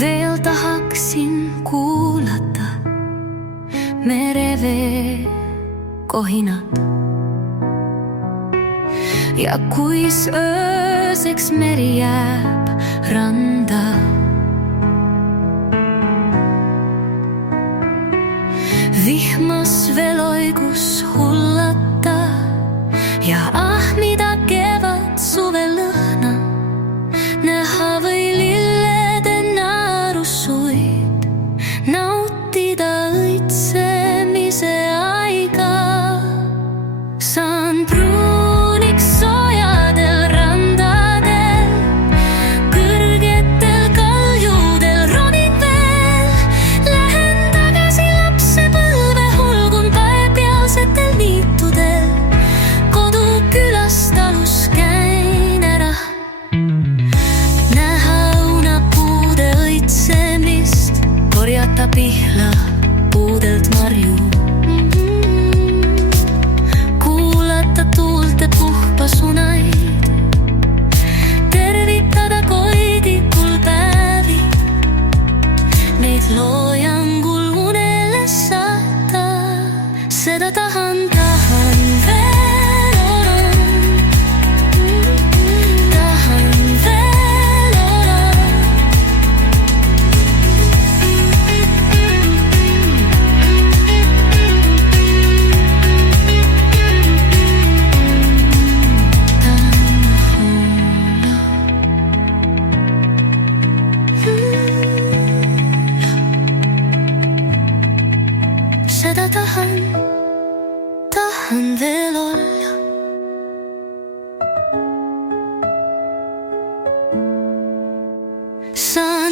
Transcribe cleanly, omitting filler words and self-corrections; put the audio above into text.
Veel tahaksin kuulata merevee kohinat. Ja kuis ööseks meri jääb randa, vihmas veel oigus hullata ja mida kevad suve lõhna näha või lillede naerusuid, nautida õitsemise aega. Saan pruuniks soojadel randadel, kõrgetel kaljudel ronin veel. Lähen tagasi lapsepõlve, hulgun paepealsetel niitudel, kodukülast talus käin ära. Näha õunapuude õitsemist, korjata pihla puudelt marju, kuulata tuulte puhpasunaid, tervitada koidikul päevi, neid loojangul unele saata. Seda tahan veel olen, tahan veel olen. Seda tahan veel olla. Saan